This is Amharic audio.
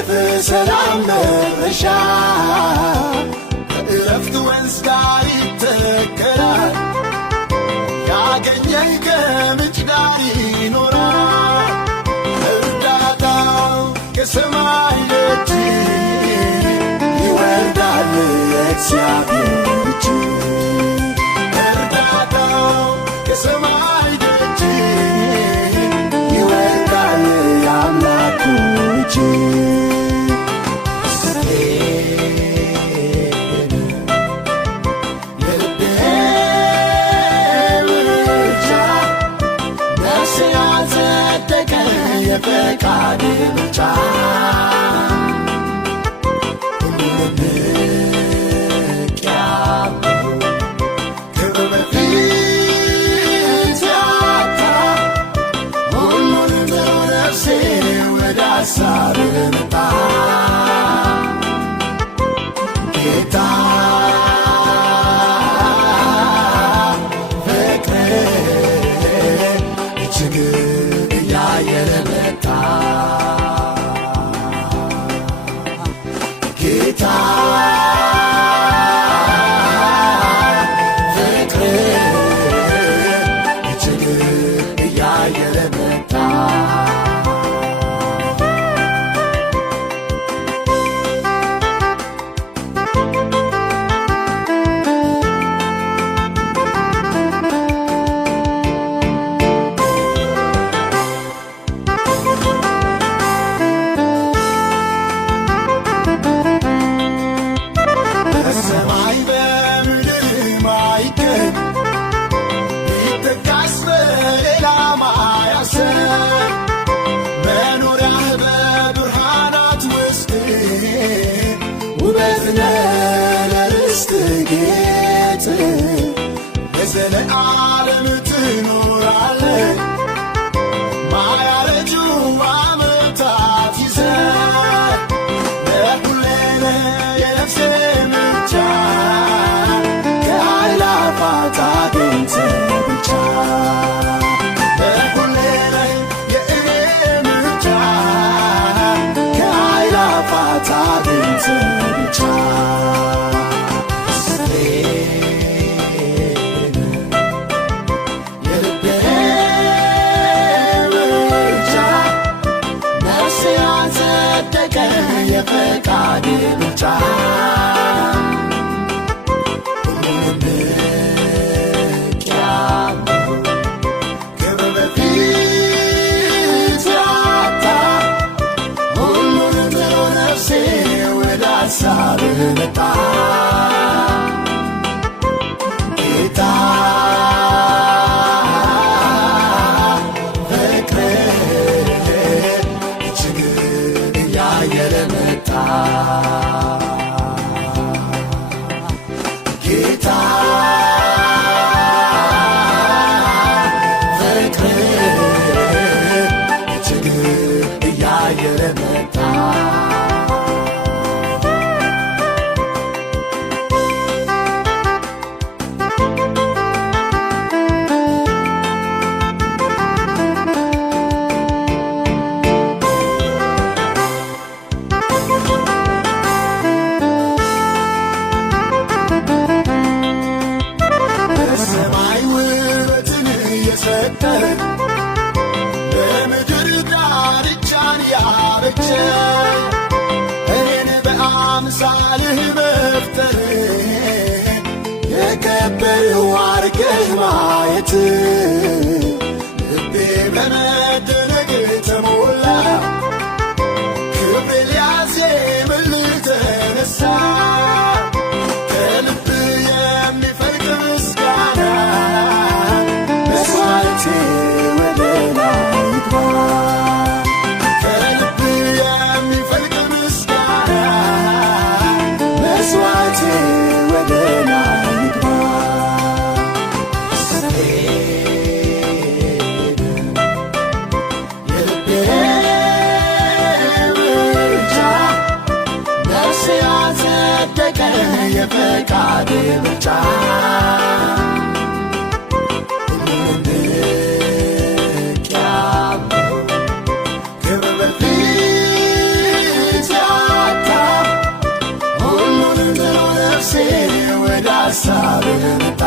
ሰላም መረሻ ከእረፍት ወንዝ ጋር ይተከላል። ያገኘኝ ከምንጭ ዳር ይኖራል። እርዳታው ከሰማይ ደጅ ይወርዳል የእግዚአብሔር እጅ። እርዳታው ከሰማይ ደጅ ይወርዳል የአምላኩ እጅ። የፈቃድ ብቻ ንቅያበው ክብር በፊት ያታ ሁሉን ነው ነፍሴ ወደ ሐሳብ መጣ። ጌታ ፍቅር እጅግ እያየለ መጣ። ጌታ ፍቅር እጅግ እያየለ መጣ። በሰማይ በምድር ማይገኝ ቢጠቃስ በሌላ ማያሰብ መኖሪያህ በብርሃናት ውስጥ ውበት ነው ለርስት ጌጥ ለዘለዓለም ትኖራለህ ማያረጁ ዓመታት ይዘህ ለሁሌ የነፍሴ ምርጫ ከአእላፋት አግኝተህ ብቻ ለሁሌ የእኔ ምርጫ ከአእላፋት አግኝተህ ብቻ የልቤ ምርጫ ነፍሴ ያጸደቀ የፈቃድ ብቻ ንቅያበው ክብር በፊት ያታ ሁሉን ጥሎ ነፍሴ ወደ ሐሳብ መጣ። ጌታ ፍቅር እጅግ እያየለ መጣ። ጌታ ፍቅር እጅግ እያየለ መጣ። በሰማይ ውበትን የሰጠ በምድር ዳርቻን ያበጀ እኔን በአምሳልህ መፍጠር የከበርህ አድርገህ ማየት ልቤ በመደነቅ ተሞላ። ክብር ሊያዜምልህ ተነሳ ከልብ የሚፈልቅ ምስጋና መስዋዕቴ ወደ ላይ ይግባ። ከልብ የሚፈልቅ ምስጋና መስዋዕቴ ወደ ላይ ይግባ። የልቤ ምርጫ ነፍሴ ያጸደቀ የፈቃድ ብቻ ንቅያበው ክብር በፊት ሐሳብህ መጣ